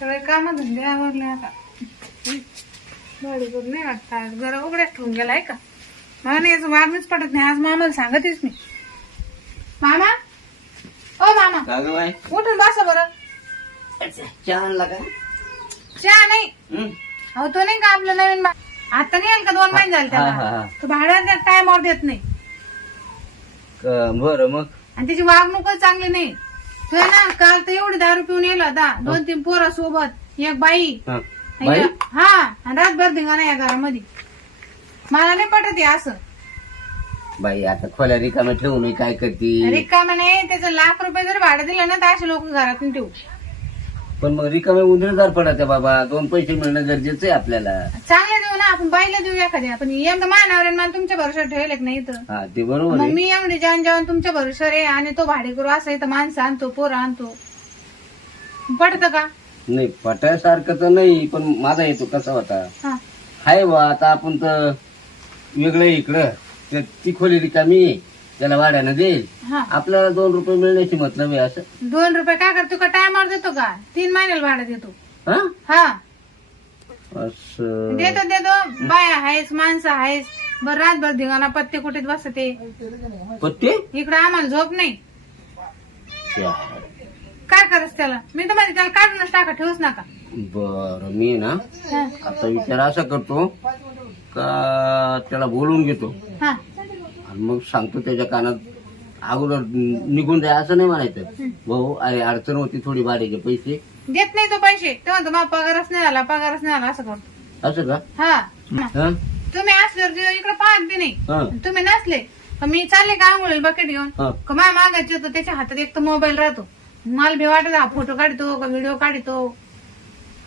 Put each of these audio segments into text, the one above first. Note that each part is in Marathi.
सगळे काम धंदे आवरले आता. बडी करून नाही वाटत आज. जरा उघड्यात ठेवून गेला आहे का? मला नाही याचं वागणंच पडत नाही. आज मामाला सांगतेच मी. मामा? ओ मामा. का ग बाई? उठून बसा बरं. चहा आणला का? चहा नाही? अहो तो नाही का आपलं नवीन बा- आता नाही आलं का? दोन महिने झाले हा, हा, त्याला हा. तो भाड्या टायमावर देत नाही. बरं मग. आणि त्याची वागणूकच चांगली नाही. आहे ना काल तर एवढी दारू पिऊन येला होता. दोन तीन पोरं सोबत एक बाई. हं. बाई? हा आणि रातभर धिंगाणा या घरामध्ये. मला नाही पटत हे असं. बाई आता खोल्या रिकाम्या ठेवून मी काय करते? रिकामा नाही त्याचं लाख रुपये जर भाडं दिलं ना तर असे लोक घरातून ठेवू. पण मग रिकाम्या उंदरदार पडत बाबा. दोन पैसे मिळणं गरजेचं आहे आपल्याला. चांगलं देऊ ना आपण बाईला देऊ एखाद्या. पण एकदा मानावर मला तुमच्या भरोश्यावर ठेवले नाही तर हा ते बरोबर मग आहे मी एवढी जेवण जेवण तुमच्या भरोश्यावर आहे आणि तो भाडे करू असं तर माणसं आणतो पोरं आणतो. पडत का? नाही पटायसारखं तर नाही पण माझा येतो कसा होता? हा. हाय बा आता आपण तर वेगळं आहे इकडं. तर ती खोली रिकामी आहे. त्याला भाड्यानं देईल. हा. आपल्याला दोन रुपये मिळण्याची मतलब आहे असं. दोन रुपये काय करतो का? टायमावर देतो का? तीन महिन्याला भाडं देतो. हा? हा. असं. देतो देतो. बाया आहेस माणसं आहेस. बरं रातभर धिंगाणा पत्ते कुठे बसते? पत्ते? इकडे आम्हाला झोप नाही. काय करस त्याला? मी तर म्हणते त्याला काढूनच टाका ठेवूच नका. बर मी ना हा, आता विचार असा करतो का त्याला बोलवून घेतो. हा. मग सांगतो त्याच्या कानात अगोदर निघून जाय असं नाही म्हणायचं. भाऊ अरे अडचण होती थोडी भाड्याचे पैसे. देत नाही तो पैसे. तो मला पगारच नाही झाला पगारच नाही झाला असं करतो. असं का? हा. हं? तुम्ही असल्यावर इकडे पाहत बी नाही. तुम्ही नसले. तर मी चालले का आंघोळीला बकेट घेऊन? हं. का माय मागायचे होतं त्याच्या हातात एक तर मोबाईल राहतो. मला भी वाटत हा फोटो काढतो का व्हिडिओ काढतो.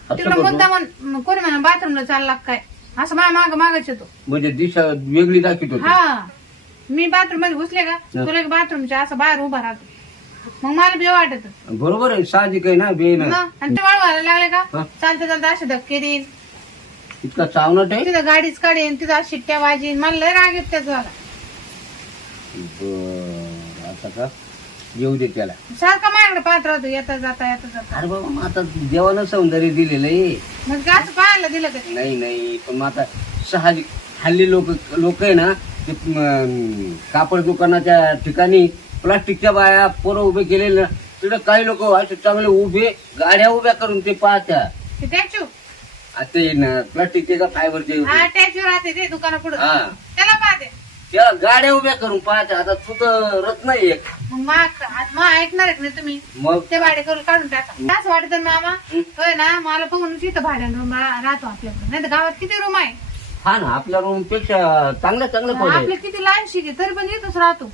असं तिकडे करतो? मुद्दा म्हण- कोणी म्हणा बाथरूमला चालला का काय? असं माझ्या माग मागायचे होतो. म्हणजे दिशा वेगळी दाखवत होती. हा. मी बाथरूममध्ये घुसले का. तुला बाथरूमच्या असं बाहेर उभा राहतो. मग मला बी वाटत. बरोबर आहे साहजिक आहे ना बेन मग? आणि ते वळवायला लागले का. चालते चालते असे धक्के देईन. इतका चावनट आहे? तिथं गाडीच काढेन तिथं अशी शिट्ट्या वाजीन. मला लय राग येत त्याचा. बर आता का? येऊ दे त्याला. सारखा माझ्याकडे पाहत राहतो येता जाता येता जाता. अरे बाबा मग आता देवानं सौंदर्य दिलेलं आहे. मग असं पाहायला दिलं का? नाही नाही पण मग आता साहजिक हल्ली लोक लोक आहे ना ते कापड दुकानाच्या ठिकाणी प्लास्टिकच्या बाया पोरं उभे केलेले. तिकडे काही लोक असे चांगले उभे गाड्या उभ्या करून ते पाहत्या. आता ते ना प्लास्टिकचे का फायबरचे हा टॅच्यू राहते ते दुकानापुढे. हा. त्याला पाहते. त्या गाड्या उभ्या करून पाहत्या. आता तू तर रत नाही एक. मग मा- मा ऐकणार आहेत ना तुम्ही? मग? ते भाडे करून काढून टाका. असं वाटत मामा होय ना मला बघून तिथं भाड्यानं रूम राहतो आपल्याकडे. नाही तर गावात किती रूम आहे? हा ना आपल्या रूमपेक्षा चांगल्या खोल्या आहेत. आपले किती लहान शिके तरी पण येतच राहतो.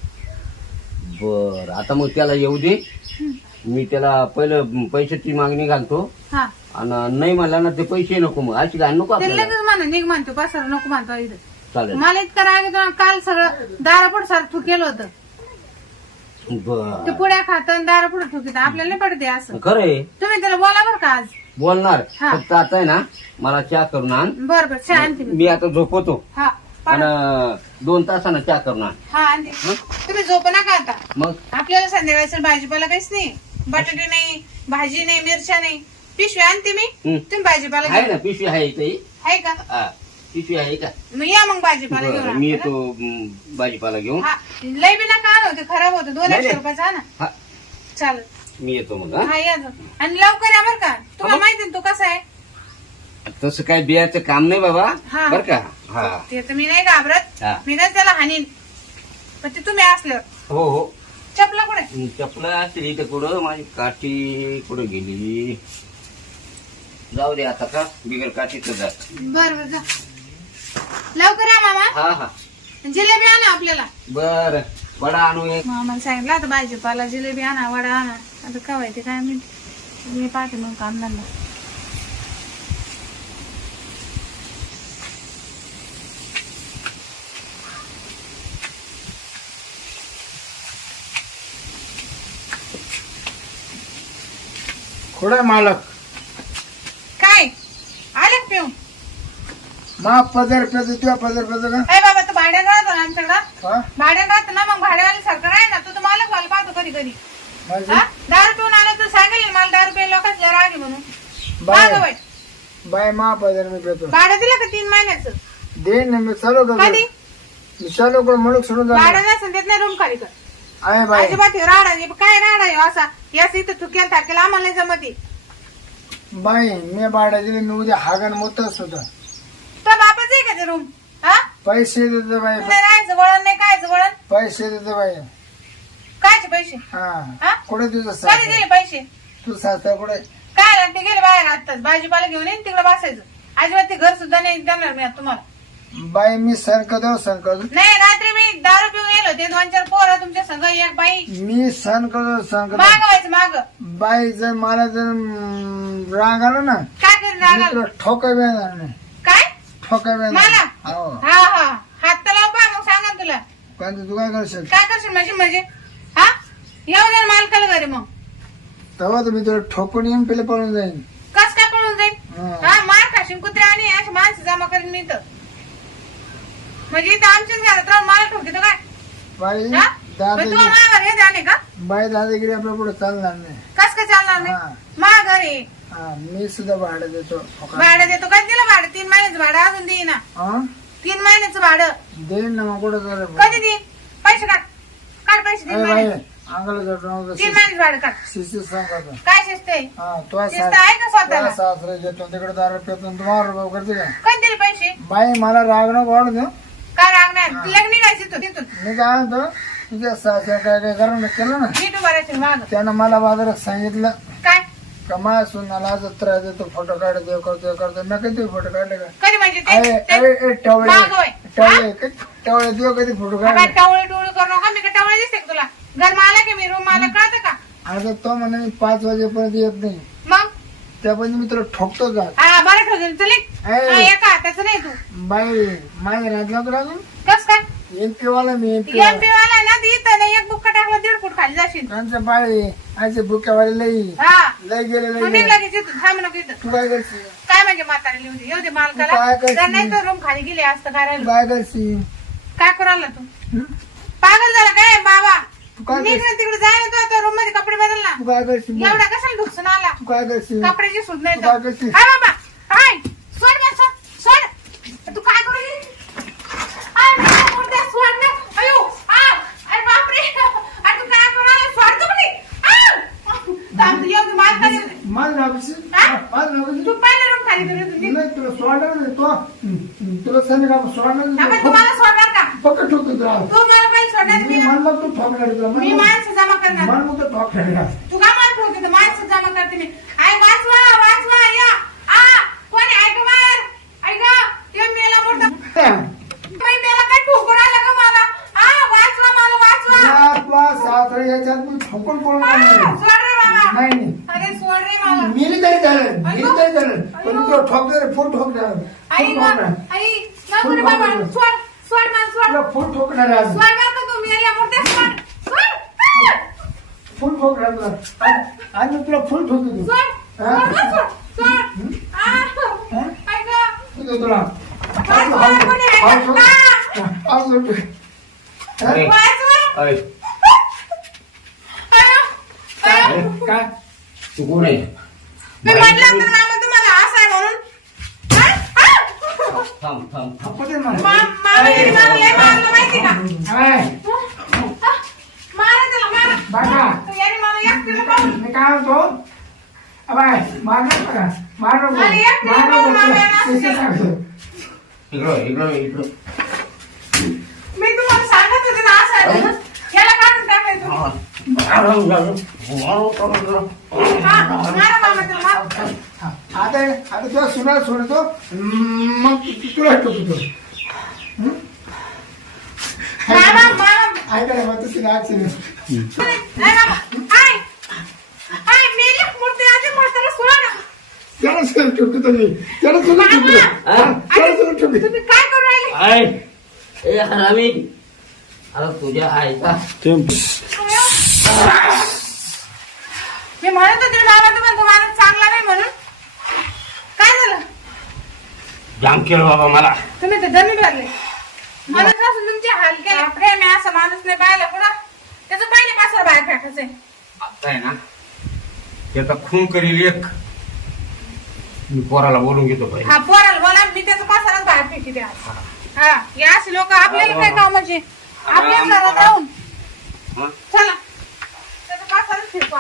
बर आता मग त्याला येऊ दे. मी त्याला पहिलं पैशाची मागणी घालतो. हा. आणि नाही म्हणला ना ते पैसे नको मग. अशी घाल नको ते आपल्याला. लगेच म्हणा निघ म्हणतो पसार नको म्हणतो इथं. चालेल. मला इतकं राग येतो ना, काल सगळं दारापुढे सारं तू केलं होतं. ते बर पुड्या खात दारापुढे ठोकीत आपल्याला नाही पडते असं. खरं तुम्ही त्याला बोला बरं का आज. बोलणार. हा. फक्त आता आहे ना मला चहा करून आण. बर बर चहा आणते मी. मी आता झोपवतो हा आणि दोन तासानं चहा करून आण. हा आणते. तुम्ही झोप नका आता. मग? आपल्याला संध्याकाळचं भाजीपाला काहीच नाही. बटाटे नाही भाजी नाही मिरच्या नाही. पिशवी आणते मी. हं. तुम्ही भाजीपाला आहे घेऊन ना पिशवी आहे इथे आहे का? हा पिशवी आहे का? मग या मग भाजीपाला बरं, घेऊन मी आपल्याला. येतो भाजीपाला घेऊन. हा लय बी नका आणू ते खराब होतं. दोन नाही, एकशे नाही. रुपयाचा आणा. हा. चालेल. मी येतो मग हा? हा या. आणि लवकर या बरं का. मग? माहिती ना तो कसा आहे? तसं काय बियाचं काम नाही बाबा हा. बर का? हा. ते तर मी नाही घाबरत. हा. मी नाही त्याला हानीन. पण ते तुम्ही असल्यावर हो हो. चपला कुठे? चपला असेल इथं कुठं? माझी काठी कुठं गेली? जाऊ दे आता का? बिगर काठीच जात बर बर जा. लवकर या मामा. हा हा. जिलेबी आणा आपल्याला. बर. वडा आणू एक. मामाला सांगितलं आता भाजीपाला जिलेबी आणा वडा आणा. आता काय माहिती काय माहिती मी पाहते मग कामदारला कुठे मालक. काय? आले का पिऊन? मा पदर पेद तुझ्या पदर पेद का? अरे बाबा तू भाड्यानं राहतो ना आमच्याकडं. हा? भाड्यानं राहतो ना मग भाड्यावाले सारखं आहे ना तू तर मला कॉल पाहतो कधी कधी. माझी हा? दारू पिऊन आला तर सांगेल ना मला दारू पिऊन लोकांचं राग आहे म्हणून. बाय. मागं. बाय मा पदर मी पेतो भाडं दिलं का तीन महिन्याचं? दे ना मी चालू कर कधी? मी चालू कर म्हणून सोडून भाडं जाणार नसेल देत नाही रूम खाली कर आहे बाय. अजिबात हे राडा हे काय राडा आहे असा? याच इथं तू केला केला आम्हाला नाही जमती बाई मी भाडा दिले मी उद्या हागण होत तो ते रूम हा? पैसे देतो बाई. तुला राहायचं? वळण नाही कायचं वळण? पैसे देतो बाई. कायचे पैसे? हा. हा? कुठे तुझं कधी सासर दिले पैसे? तू सासर कुठे? काय लागते गेले बाहेर आताच भाजीपाला घेऊन येईन तिकडे बसायचं. अजिबात ते घर सुद्धा नाही देणार मी आता तुम्हाला. बाई मी सण करतो सण करतो नाही रात्री मी दारू पिऊन गेलो. ते दोन चार पोरं तुमच्या संग एक बाई. मी सण करतो सण करतो माग. बाई जर मला जर अं, राग आला ना काय करीन मी रागाला तुला ठोका येणार नाही. काय ठोका मला? येणार हो. हा हा. हात तर लाव पहा, मग सांगा ना तुला. कारण तू काय करशील? काय करशील? म्हणजे म्हणजे? हा? येऊ दे ना मालकाला घरी मग. तेव्हा तर मी तुला ठोकून येऊन पहिले पळून जाईन. कस काय पळून जाईल हा. हा मार खाशील कुत्रे आणि अशी माणसं जमा करीन मी तर म्हणजे इथं आमच्याच घरात राहून मला ठोकीतो काय? बाई हा? मग दादा तू माघार हे जाणे का? बाई दादागिरी आपल्या पुढे चालणार नाही. कस काय चालणार हा. नाही माघार आहे हा मी सुद्धा भाडं देतो. भाडं देतो काय दिलं भाडं तीन महिन्याचं भाडं अजून देईना. हा? तीन महिन्याचं भाडं. देईन ना मग कुठं झालं कधी देईन? पैसे काढ. काढ पैसे तीन अंगाला तीन महिन्याचं भाडं काढ. शिस्तीत सांगायचं काय शिस्त आहे? हा तो शिस्त आहे का स्वतःला? सासरे घेतो तिकडे दारू पितो तुम्हाला भाऊ करते का? कधी दिले पैसे? बाई मला राग नको वाढू दे काय रागणार लग्न निघायची तू तिथून मी काय म्हणतो? तुझ्या सासऱ्या काय काय करून केलं ना? नीट उभा राहायचं माग. त्यानं मला बाजारात सांगितलं. कमा सुनाला देतो फोटो काढ देव करतो करतो. मी कधी फोटो काढले का? कधी म्हणजे ते- अरे ते- अरे ए, टवळे. मागं होय. टवळे टवळे देव कधी फोटो काय काढले टवळे टवळे करू नका मी का टवळे दिसते का तुला? घर मला की मी रूम मला कळतं का? आता तो म्हणे मी पाच वाजेपर्यंत येत नाही. मग? त्यापर्यंत मी तुला ठोकतो हा बरं चल. हा, एका हाताचं नाही तू. बाई माझ्या कस काय? एक पिवाला मी एक एम पिवाला पी वाला इथं नाही एक बुक्का टाकला दीड फूट खाली जाशील. त्यांचं बाई आजचे बुक्यावाले लई हा. लई गेले लई मग गेले. निघला की तिथं थांब नको इथं. तू काय करशील? काय म्हणजे म्हातारी लिहून दे? येऊ दे तू मालकाला काय करशील? जर नाही तर रूम खाली गेली असतं काय तू काय करशील? काय करायला तू? हं? पागल झाला काय बाबा? काय तिकडे जाय ना तू आता रूममध्ये कपडे बदल ना. तू काय करशील? एवढा कशाला ढुकसून आला? तू काय करशील? कपड्याची सूट नाही तू काय तर करशील? हाय बाबा हाय सोड ना सोड सोड तू काय करू गेली? आय, मी काय बोलते? सोड ना. अयो, आ, अरे बापरे. अरे तू काय करू राहिला? सोड तू म्हणे. आ! थांब, येऊ दे, मला खाली येऊ दे. माझं नाव कसं? हा? माझं नाव कसं? तू पहिलं रूम खाली करू तुझी. नाही, तुला सोडणार नाही तो तुला संध्याकाळ सोडणार थांबा, नाही तू मला सोडणार का? पक्क ठोकतो तुला तू मला पहिले सोडणार मी मी का? म्हणलं तू ठोकणार तुला. मी माणसं जमा करणार. मन मग ठोकणार का? तू का मला ठेवते तर माणसं जमा करते मी आय वाचवा वाचवा या. आ कोणी ऐक ते मेला मोठा. बाई, मेला काय ठोकून आला का मला? आ वाचवा मला वाचवा. तुला सासरे याच्यात मी ठोकून पळून आ, आणणार. सोड रे बाबा. नाही नाही. अरे सोड रे मला मिली तरी चालेल मिली. तरी पण. तुला ठोकणार आई फुल ग, ठोकणार आई बाबा सोड सोड मला सोड तुला फुल ठोकणार आहे आज. सोड मला का तू मेल्या मोठ्या सोड सोड फुल ठोकणार तुला. आज- आज मी तुला फुल ठोकतो सोड? सोड ना, सोड सोड आ हा? ऐक. ठोकतो तुला. वाचवा, कोणी आहे? हा? अरे. वाचवा अय, अयो अयो. काय? तू कोण आहे? मी म्हटलं तर ना मग तुम्हाला असं आहे म्हणून हा? हा? थांब थांब थांब आपण ते म्हणतो. मा- मामी आणि मामी लय मारलं माहिती का हाय, हा? मारा त्याला मारा बाबा. तो याने मला एकटीला पाहून मी काय म्हणतो अबाय मार नको का मार नको अरे, एक मार मिनिट, नको मार नको. शिस्तीत सांगतो. इकडं इकडं इकडं मी तुम्हाला सांगत होते ना असं आहे म्हणून. याला काढून टाकायचं हा. आराम झालं. वाव, काम झालं. हा मारा मामा त्याला मारा हा, आता आता तुला सुना सोडतो मग तु- तुला मामा मामा ऐका ना मग. नाही मामा आय त्याला सुद्धा ठोकतो त्याला सुद्धा ठोकतो हा, त्याला सुद्धा ठोकतो ए हरामी अरे तुझ्या आईचा मी म्हणत होते तुम्हाला चांगला नाही म्हणून. काय झालं? जाम केलं बाबा मला. तुम्ही तर जमीन भरले. मला असून तुमचे हलके केले प्रेम असं माणूस नाही पाहिला कुठं? त्याचं पहिले पासवर बाहेर फेकायचंय. आता आहे ना त्याचा खून करील एक. मी पोराला बोलून घेतो पहिले हा पोराला बोला मी त्याचं पासवरच बाहेर फेकी द्या हा. हे असे लोक आपल्याला काय कामाचे? आपल्या घरात राहून हा? चला. त्याचं पासवरच फिरतो